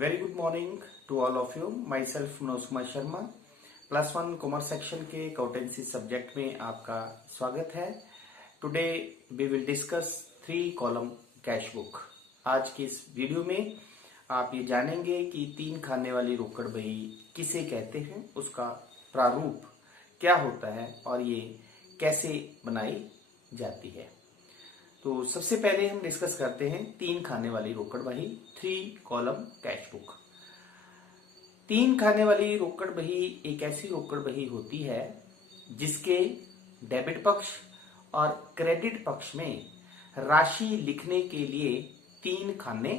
Very good morning to all of you. Myself Manoj Kumar Sharma, +1 commerce section के accountancy subject में आपका स्वागत है। Today we will discuss 3 column cash book. आज की इस वीडियो में आप ये जानेंगे कि 3 खाने वाली रोकड़ बही किसे कहते हैं, उसका प्रारूप क्या होता है और ये कैसे बनाई जाती है। तो सबसे पहले हम डिस्कस करते हैं 3 खाने वाली रोकड़ बही, 3 कॉलम कैश बुक। 3 खाने वाली रोकड़ बही एक ऐसी रोकड़ बही होती है जिसके डेबिट पक्ष और क्रेडिट पक्ष में राशि लिखने के लिए 3 खाने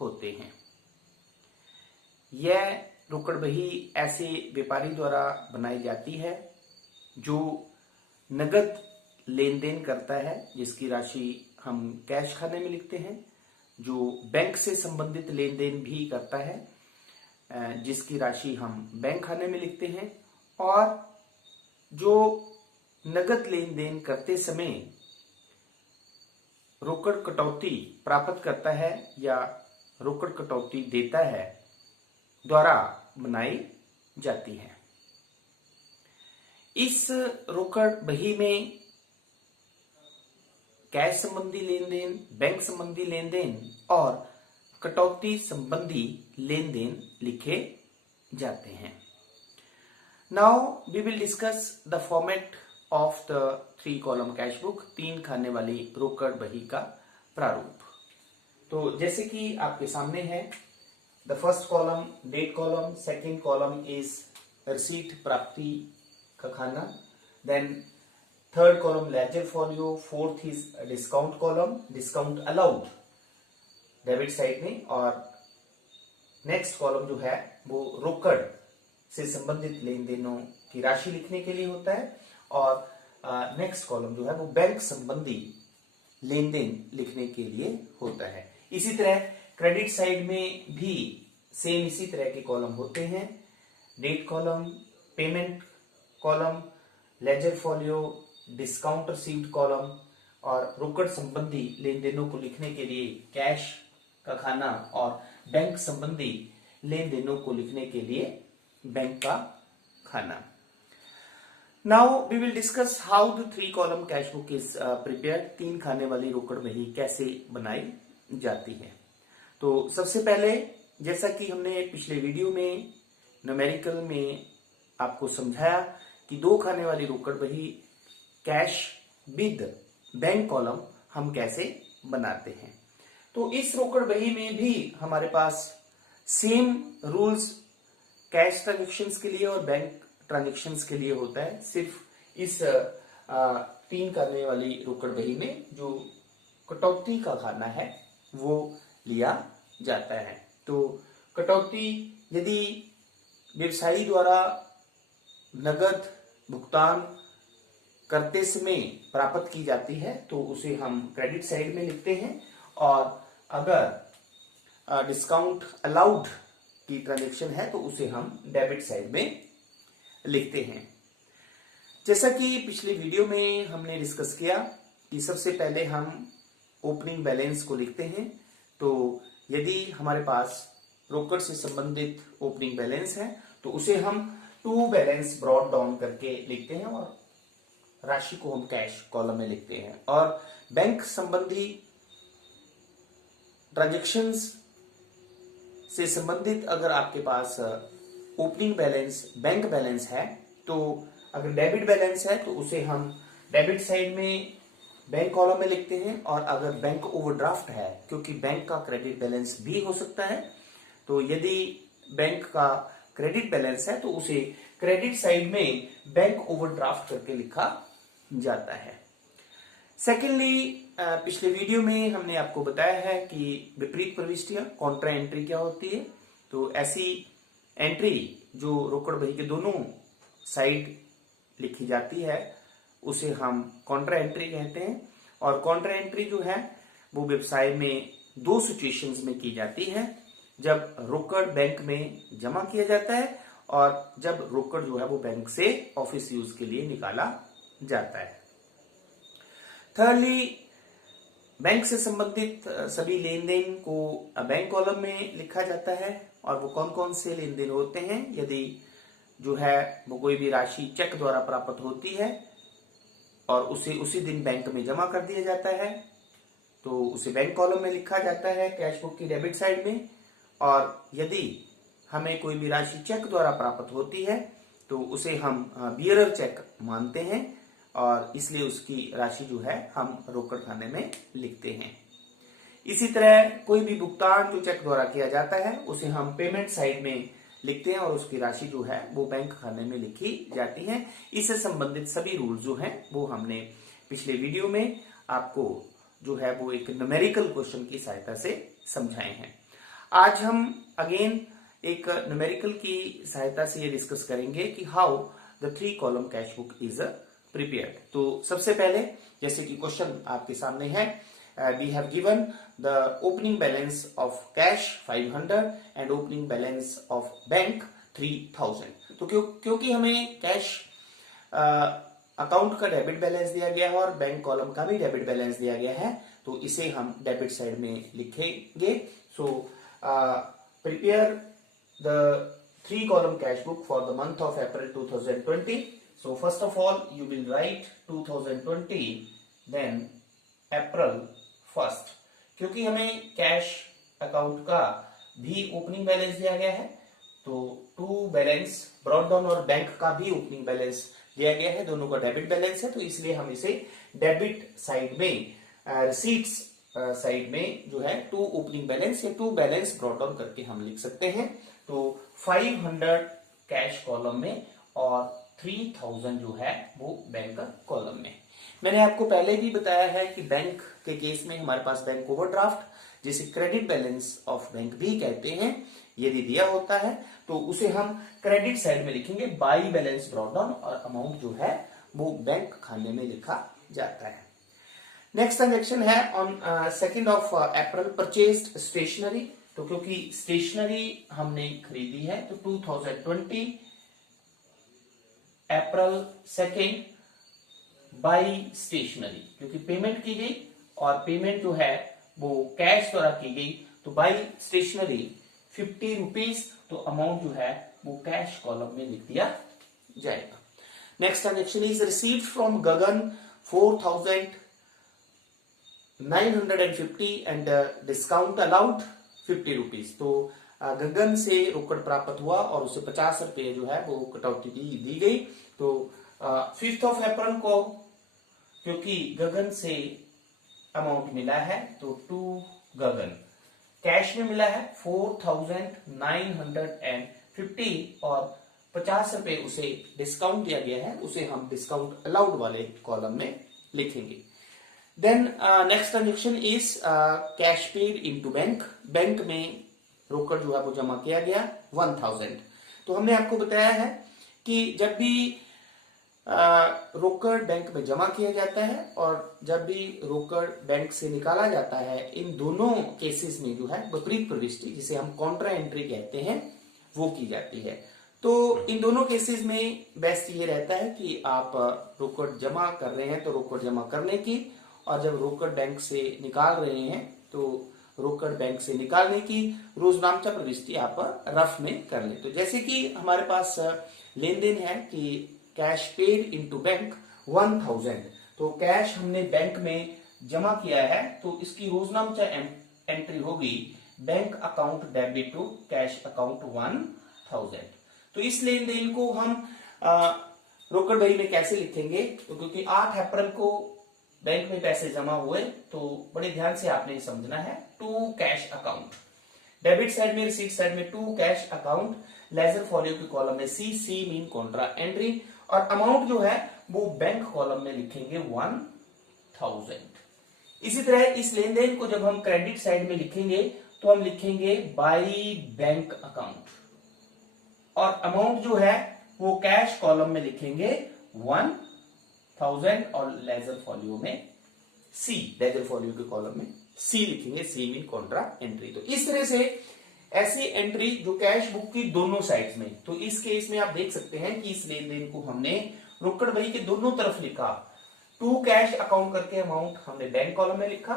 होते हैं। यह रोकड़ बही ऐसे व्यापारी द्वारा बनाई जाती है जो नगद लेन देन करता है, जिसकी राशि हम कैश खाने में लिखते हैं, जो बैंक से संबंधित लेन देन भी करता है जिसकी राशि हम बैंक खाने में लिखते हैं, और जो नगद लेन देन करते समय रोकड़ कटौती प्राप्त करता है या रोकड़ कटौती देता है द्वारा बनाई जाती है। इस रोकड़ बही में कैश संबंधी लेन देन, बैंक संबंधी लेन देन और कटौती संबंधी लेन देन लिखे जाते हैं। Now we will discuss the format of the 3 column cash book, 3 खाने वाली रोकड़ बही का प्रारूप। तो जैसे कि आपके सामने है, the first column date column, second column is receipt प्राप्ति का खाना, then third column ledger folio, fourth is discount column, discount allowed debit side में, और नेक्स्ट कॉलम जो है वो रोकड़ से संबंधित लेन देनों की राशि लिखने के लिए होता है, और नेक्स्ट कॉलम जो है वो बैंक संबंधी लेन देन लिखने के लिए होता है। इसी तरह क्रेडिट साइड में भी सेम इसी तरह के कॉलम होते हैं, date column, payment column, ledger folio, discount received column, और रोकड़ संबंधी लेन देनों को लिखने के लिए कैश का खाना, और बैंक संबंधी लेन देनों को लिखने के लिए बैंक का खाना। Now we will discuss how the 3 column cash book is prepared. 3 खाने वाली रोकड़ बही कैसे बनाई जाती है। तो सबसे पहले, जैसा कि हमने पिछले वीडियो में न्यूमेरिकल में आपको समझाया कि 2 खाने वाली रोकड़ बही कैश विद बैंक कॉलम हम कैसे बनाते हैं। तो इस रोकड़ बही में भी हमारे पास सेम रूल्स कैश ट्रांजैक्शंस के लिए और बैंक ट्रांजैक्शंस के लिए होता है। सिर्फ इस 3 खाने वाली रोकड़ बही में जो कटौती का खाना है वो लिया जाता है। तो कटौती यदि व्यवसायी द्वारा नगद भुगतान करते समय प्राप्त की जाती है तो उसे हम क्रेडिट साइड में लिखते हैं, और अगर डिस्काउंट अलाउड की ट्रांजैक्शन है तो उसे हम डेबिट साइड में लिखते हैं। जैसा कि पिछले वीडियो में हमने डिस्कस किया कि सबसे पहले हम ओपनिंग बैलेंस को लिखते हैं। तो यदि हमारे पास रोकड़ से संबंधित ओपनिंग बैलेंस है तो उसे हम टू बैलेंस ब्रॉट डाउन करके लिखते हैं और राशि को हम कैश कॉलम में लिखते हैं। और बैंक संबंधी ट्रांजैक्शंस से संबंधित अगर आपके पास ओपनिंग बैलेंस बैंक बैलेंस है, तो अगर डेबिट बैलेंस है तो उसे हम डेबिट साइड में बैंक कॉलम में लिखते हैं, और अगर बैंक ओवरड्राफ्ट है, क्योंकि बैंक का क्रेडिट बैलेंस भी हो सकता है, तो यदि बैंक का क्रेडिट बैलेंस है तो उसे क्रेडिट साइड में बैंक ओवरड्राफ्ट करके लिखा जाता है। सेकेंडली, पिछले वीडियो में हमने आपको बताया है कि विपरीत प्रविष्टियां, कॉन्ट्रा एंट्री क्या होती है। तो ऐसी एंट्री जो रोकड़ बही के दोनों साइड लिखी जाती है उसे हम कॉन्ट्रा एंट्री कहते हैं। और कॉन्ट्रा एंट्री जो है वो व्यवसाय में 2 सिचुएशंस में की जाती है, जब रोकड़ बैंक में जमा किया जाता है और जब रोकड़ जो है वो बैंक से ऑफिस यूज के लिए निकाला जाता है। थर्डली, बैंक से संबंधित सभी लेन देन को बैंक कॉलम में लिखा जाता है। और वो कौन कौन से लेन देन होते हैं, यदि जो है वो कोई भी राशि चेक द्वारा प्राप्त होती है और उसे उसी दिन बैंक में जमा कर दिया जाता है तो उसे बैंक कॉलम में लिखा जाता है कैश बुक की डेबिट साइड में। और यदि हमें कोई भी राशि चेक द्वारा प्राप्त होती है तो उसे हम बियरर चेक मानते हैं और इसलिए उसकी राशि जो है हम रोकड़ खाने में लिखते हैं। इसी तरह कोई भी भुगतान जो चेक द्वारा किया जाता है उसे हम पेमेंट साइड में लिखते हैं और उसकी राशि जो है वो बैंक खाने में लिखी जाती है। इससे संबंधित सभी रूल जो हैं वो हमने पिछले वीडियो में आपको जो है वो एक न्यूमेरिकल क्वेश्चन की सहायता से समझाए हैं। आज हम अगेन एक न्यूमेरिकल की सहायता से ये डिस्कस करेंगे कि how the 3 column cash book is prepared. तो सबसे पहले जैसे कि क्वेश्चन आपके सामने है, we have given the opening balance of cash 500 and opening balance of bank 3000। तो क्योंकि हमें कैश अकाउंट का डेबिट बैलेंस दिया गया है और बैंक कॉलम का भी डेबिट बैलेंस दिया गया है तो इसे हम डेबिट साइड में लिखेंगे। So prepare the 3 column cash book for the month of April 2020. So first of all you will write 2020 then April 1st। क्योंकि हमें कैश अकाउंट का भी ओपनिंग बैलेंस दिया गया है तो टू बैलेंस ब्रॉट डाउन और बैंक का भी ओपनिंग बैलेंस दिया गया है, दोनों का डेबिट बैलेंस है तो इसलिए हम इसे डेबिट साइड में रिसीट्स साइड में जो है 2 ओपनिंग बैलेंस या 2 बैलेंस ब्रॉट डाउन करके हम लिख सकते हैं। तो 500 कैश कॉलम में और 3000 जो है वो बैंक कॉलम में। मैंने आपको पहले भी बताया है कि बैंक के केस में हमारे पास बैंक ओवरड्राफ्ट जिसे क्रेडिट बैलेंस ऑफ बैंक भी कहते हैं, यदि दिया होता है तो उसे हम क्रेडिट साइड में लिखेंगे बाई बैलेंस ब्रॉट डाउन और अमाउंट जो है वो बैंक खाने में लिखा जाता है। नेक्स्ट ट्रांजेक्शन है on 2nd of April purchased stationery. तो क्योंकि स्टेशनरी हमने खरीदी है तो 2020 अप्रैल 2 बाई स्टेशनरी, क्योंकि पेमेंट की गई और पेमेंट जो है वो कैश द्वारा की गई तो बाई स्टेशनरी 50 रुपीज, तो अमाउंट जो है वो कैश कॉलम में लिख दिया जाएगा। Next transaction is received from Gagan 4950 and discount allowed 50 rupees. तो गगन से रोकड़ प्राप्त हुआ और उसे 50 रुपए जो है वो कटौती दी गई। तो 5th of April को क्योंकि गगन से अमाउंट मिला है तो टू गगन कैश में मिला है 4950 और 50 रुपए उसे डिस्काउंट दिया गया है, उसे हम डिस्काउंट अलाउड वाले कॉलम में लिखेंगे। Then next transaction is cash paid into bank. Bank में रोकड़ जो है वो जमा किया गया 1000। तो हमने आपको बताया है कि जब भी रोकड़ बैंक में जमा किया जाता है और जब भी रोकड़ बैंक से निकाला जाता है, इन दोनों केसेस में जो है विपरीत प्रविष्टि जिसे हम कॉन्ट्रा एंट्री कहते हैं वो की जाती है। तो इन दोनों केसेस में बेस्ट ये रहता है कि आप रोकड़ जमा कर रहे हैं तो रोकड़ जमा करने की, और जब रोकड़ बैंक से निकाल रहे हैं तो रोकड़ बैंक से निकालने की रोजनामचा प्रविष्टि आप रफ में कर लें। तो जैसे कि हमारे पास लेन देन है कि कैश पेड इनटू बैंक 1000, तो कैश हमने बैंक में जमा किया है तो इसकी रोजनामचा एंट्री होगी bank account debit to cash account 1000। तो इस लेन देन को हम रोकड़ बही में कैसे लिखेंगे, तो क्योंकि 8 अप्रैल को बैंक में पैसे जमा हुए तो बड़े ध्यान से आपने समझना है to cash account, debit side में रिसीट साइड में to cash account, ledger folio के कॉलम में सी मीन कॉन्ट्रा एंट्री, और अमाउंट जो है वो बैंक कॉलम में लिखेंगे 1000। इसी तरह इस लेन देन को जब हम क्रेडिट साइड में लिखेंगे तो हम लिखेंगे बाई बैंक अकाउंट, और अमाउंट जो है वो कैश कॉलम में लिखेंगे 1000 और लेजर फॉलियो में सी, लेजर फॉलियो के कॉलम में सी लिखेंगे, सी मीन कॉन्ट्रा एंट्री। तो इस तरह से ऐसी एंट्री जो कैश बुक की दोनों साइड्स में, तो इस केस में आप देख सकते हैं कि इस लेन देन को हमने रोकड़ बही के दोनों तरफ लिखा, टू कैश अकाउंट करके अमाउंट हमने बैंक कॉलम में लिखा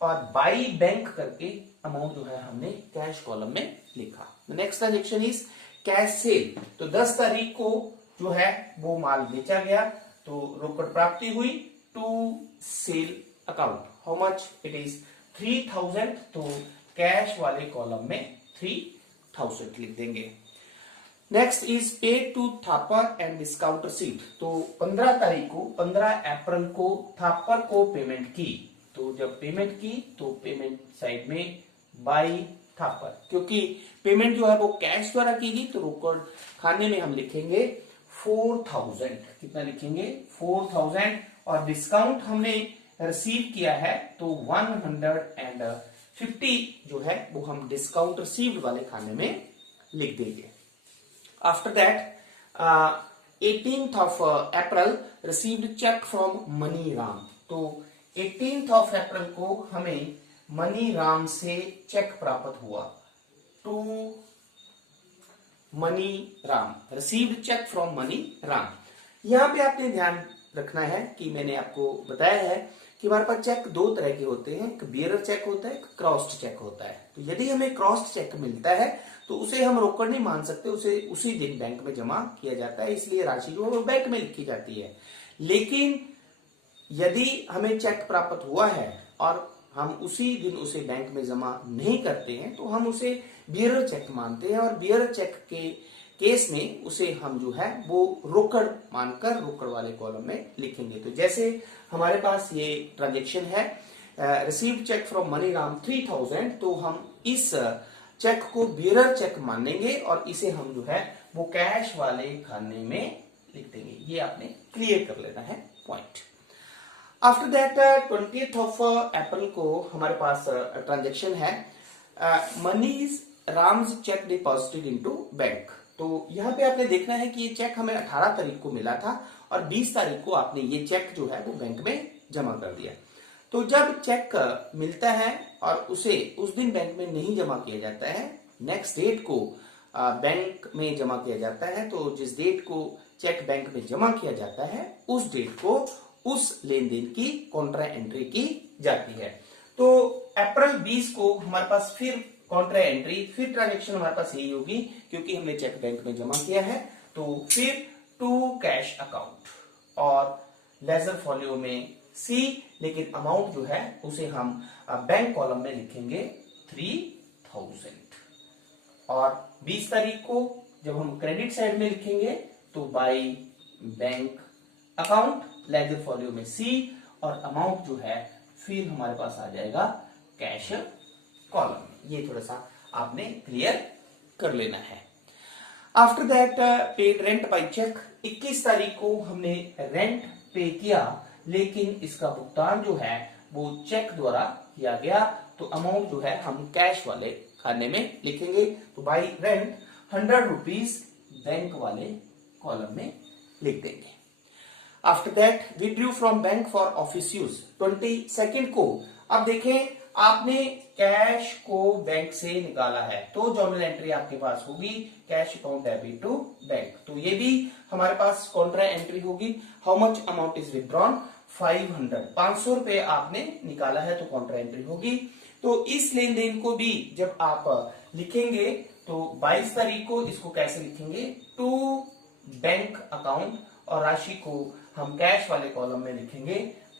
और बाई बैंक करके अमाउंट जो है हमने कैश कॉलम में लिखा। Next transaction is cash cell. तो 10 तारीख को जो है वो माल बेचा गया, तो रोकड़ प्राप्ति हुई to sale account. How much? It is 3000। तो कैश वाले कॉलम में 3000 लिख देंगे। Next is paid to Thapar and discount received. तो 15 तारीख को 15 अप्रैल को थापर को पेमेंट की, तो जब पेमेंट की तो पेमेंट साइड में बाई थापर, क्योंकि पेमेंट जो है वो कैश द्वारा की गई, तो रोकड़ खाने में हम लिखेंगे 4000। कितना लिखेंगे? 4000। और डिस्काउंट हमने रिसीव किया है तो 150 जो है वो हम डिस्काउंट रिसीव्ड वाले खाने में लिख देंगे। After that 18th of April received check from money Ram. तो 18th of April को हमें मनी राम से चेक प्राप्त हुआ to Mani Ram. Received cheque from Mani Ram. यहां पे आपने ध्यान रखना है कि मैंने आपको बताया है कि हमारे पास चेक दो तरह के होते हैं, एक बियरर चेक होता है, एक क्रॉस्ड चेक होता है। तो यदि हमें क्रॉस्ड चेक मिलता है तो उसे हम रोकड़ नहीं मान सकते, उसे उसी दिन बैंक में जमा किया जाता है, इसलिए राशि जो है वो बैंक में लिखी जाती है। लेकिन यदि हमें चेक प्राप्त हुआ है और हम उसी दिन उसे बैंक में जमा नहीं करते हैं तो हम उसे बियरर चेक मानते हैं, और बियरर चेक के केस में उसे हम जो है वो रोकड़ मानकर रोकड़ वाले कॉलम में लिखेंगे। तो जैसे हमारे पास ये ट्रांजेक्शन है, received cheque from Mani Ram 3000, तो हम इस चेक को बियरर चेक मानेंगे और इसे हम जो है वो कैश वाले खाने में लिख देंगे। ये आपने क्लियर कर लेना है point. After that 20th of April को हमारे पास ट्रांजेक्शन है, मनीज राम्स चेक डिपॉजिटेड इनटू बैंक। तो यहाँ पे आपने देखना है कि ये चेक हमें 18 तारीख को मिला था और 20 तारीख को आपने ये चेक जो है वो बैंक में जमा कर दिया। तो जब चेक मिलता है और उसे उस दिन बैंक में नहीं जमा किया जाता है, नेक्स्ट डेट को बैंक में जमा किया जाता है, तो जिस डेट को चेक बैंक में जमा किया जाता है उस डेट को उस लेन देन की कॉन्ट्रा एंट्री की जाती है। तो अप्रैल 20 को हमारे पास फिर कॉन्ट्रा एंट्री, फिर ट्रांजेक्शन हमारे पास यही होगी क्योंकि हमने चेक बैंक में जमा किया है। तो फिर टू कैश अकाउंट और लेजर फॉलियो में सी, लेकिन अमाउंट जो है उसे हम बैंक कॉलम में लिखेंगे 3000। और 20 तारीख को जब हम क्रेडिट साइड में लिखेंगे तो by bank account, ledger folio में सी, और अमाउंट जो है फिर हमारे पास आ जाएगा कैश कॉलम में। ये थोड़ा सा आपने क्लियर कर लेना है। After that paid rent by cheque. 21 तारीख को हमने रेंट पे किया, लेकिन इसका भुगतान जो है वो चेक द्वारा किया गया, तो अमाउंट जो है हम कैश वाले खाने में लिखेंगे। तो बाई रेंट 100 रुपीज बैंक वाले कॉलम में लिख देंगे। After that withdrew from bank for office use 22 को। अब देखें, आपने कैश को बैंक से निकाला है तो जर्नल एंट्री आपके पास होगी cash account debit to bank. तो ये भी हमारे पास कॉन्ट्रा एंट्री होगी। How much amount is withdrawn? 500। 500 रुपए आपने निकाला है तो कॉन्ट्रा एंट्री होगी। तो इस लेन देन को भी जब आप लिखेंगे तो 22 तारीख को इसको कैसे लिखेंगे? टू बैंक अकाउंट, और राशि को हम कैश वाले कॉलम में लिखेंगे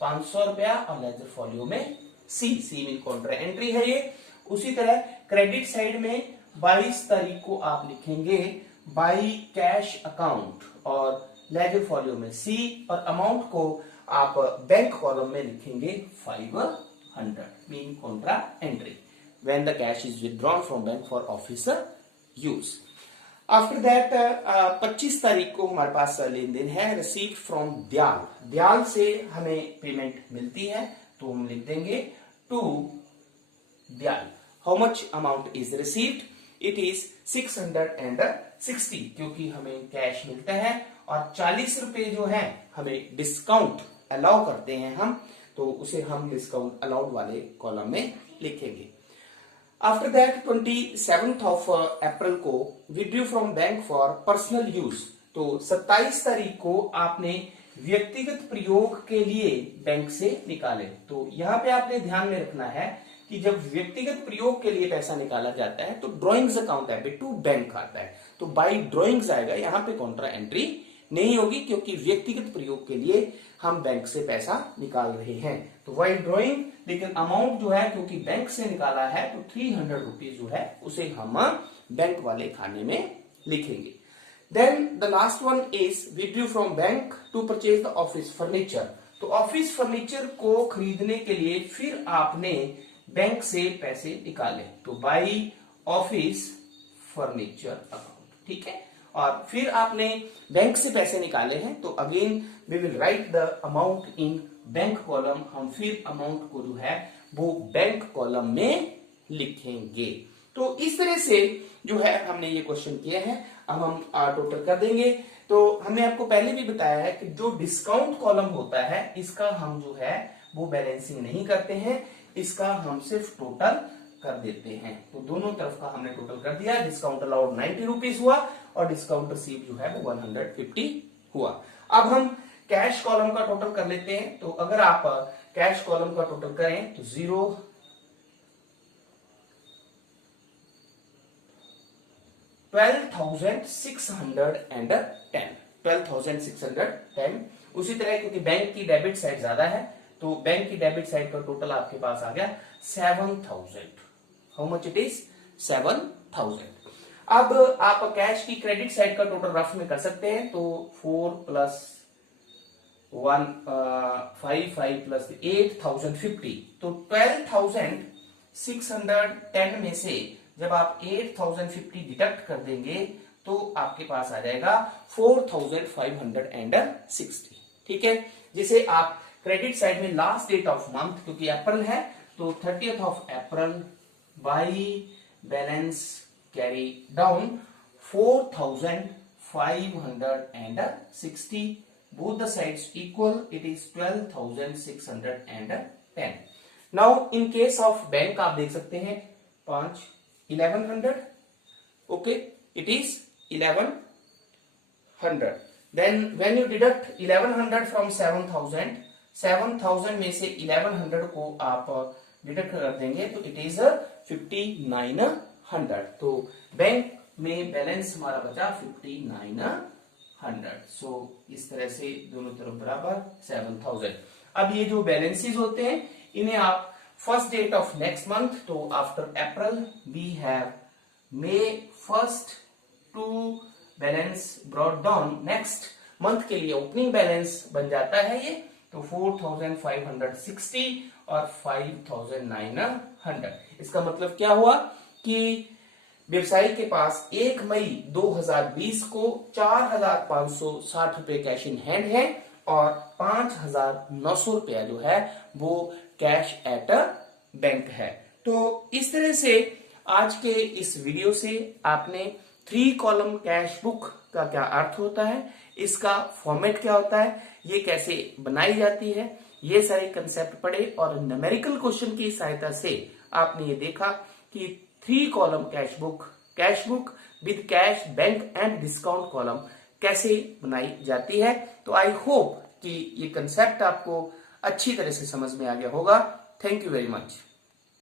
500 रुपया, और लेजर फॉलियो में सी मीन कॉन्ट्रा एंट्री है ये। उसी तरह क्रेडिट साइड में 22 तारीख को आप लिखेंगे बाई कैश अकाउंट और लेजर फॉलियो में सी, और अमाउंट को आप बैंक कॉलम में लिखेंगे 500 mean contra entry when the cash is withdrawn from bank for office use. After that 25 तारीख को हमारे पास लेन देन है रिसीव्ड फ्रॉम ब्याल। ब्याल से हमें पेमेंट मिलती है तो हम लिख देंगे टू ब्याल। How much amount is received? It is 660, क्योंकि हमें कैश मिलता है और 40 रुपए जो है हमें डिस्काउंट अलाउ करते हैं हम, तो उसे हम डिस्काउंट अलाउड वाले कॉलम में लिखेंगे। After that 27th of April को withdrew from bank for personal use. तो 27 तारीख को आपने व्यक्तिगत प्रयोग के लिए बैंक से निकाले। तो यहाँ पे आपने ध्यान में रखना है कि जब व्यक्तिगत प्रयोग के लिए पैसा निकाला जाता है तो drawings account debit to bank आता है, तो बाई ड्रॉइंग्स आएगा, यहाँ पे कॉन्ट्रा एंट्री नहीं होगी क्योंकि व्यक्तिगत प्रयोग के लिए हम बैंक से पैसा निकाल रहे हैं। तो वाई ड्रॉइंग, लेकिन अमाउंट जो है क्योंकि बैंक से निकाला है तो 300 रुपीज जो है उसे हम बैंक वाले खाने में लिखेंगे। Then the last one is withdrew from bank to purchase the office furniture. तो ऑफिस फर्नीचर को खरीदने के लिए फिर आपने बैंक से पैसे निकाले, तो बाई ऑफिस फर्नीचर अकाउंट, ठीक है। और फिर आपने बैंक से पैसे निकाले हैं तो again we will write the amount in bank column. हम फिर अमाउंट को जो है वो बैंक कॉलम में लिखेंगे। तो इस तरह से जो है हमने ये क्वेश्चन किए हैं। अब हम टोटल कर देंगे। तो हमने आपको पहले भी बताया है कि जो डिस्काउंट कॉलम होता है इसका हम जो है वो बैलेंसिंग नहीं करते हैं, इसका हम सिर्फ टोटल कर देते हैं। तो दोनों तरफ का हमने टोटल कर दिया। डिस्काउंट अलाउड 90 रुपीज हुआ और डिस्काउंट रिसीव जो है वो 150 हुआ। अब हम कैश कॉलम का टोटल कर लेते हैं। तो अगर आप कैश कॉलम का टोटल करें तो 12,610 उसी तरह क्योंकि बैंक की डेबिट साइड ज्यादा है तो बैंक की डेबिट साइड का टोटल आपके पास आ गया 7,000। How much it is? 7,000। अब आप कैश की क्रेडिट साइड का टोटल रफ में कर सकते हैं। तो 4 + 1 5 5 + 8,050। तो 12,610 में से जब आप 8,050 डिडक्ट कर देंगे तो आपके पास आ जाएगा 4,560, ठीक है। जिसे आप क्रेडिट साइड में लास्ट डेट ऑफ मंथ क्योंकि अप्रैल है तो 30th of April by balance carry down 4,560, both the sides equal, it is 12,610. Now in case of bank आप देख सकते हैं 1100, okay, it is 1100. Then when you deduct 1100 from 7,000 में से 1100 को आप डिडक्ट कर देंगे तो इट इज 5,900। तो बैंक में बैलेंस हमारा बचा 5,900। सो इस तरह से दोनों तरफ बराबर 7,000। अब ये जो बैलेंसेस होते हैं इन्हें आप first date of next month, तो after April we have May 1st to balance brought down next month के लिए ओपनिंग बैलेंस बन जाता है ये। तो 4,560 और 5,900। इसका मतलब क्या हुआ कि व्यवसायी के पास 1 मई 2020 को 4,560 रुपए कैश इन हैंड है और 5,900 रुपया जो है वो कैश एट अ बैंक है। तो इस तरह से आज के इस वीडियो से आपने 3 कॉलम कैश बुक का क्या अर्थ होता है, इसका फॉर्मेट क्या होता है, ये कैसे बनाई जाती है, ये सारे कंसेप्ट पढ़े और न्यूमेरिकल क्वेश्चन की सहायता से आपने ये देखा कि 3 column cash book with cash bank and discount column कैसे बनाई जाती है। तो आई होप कि ये कंसेप्ट आपको अच्छी तरह से समझ में आ गया होगा। Thank you very much.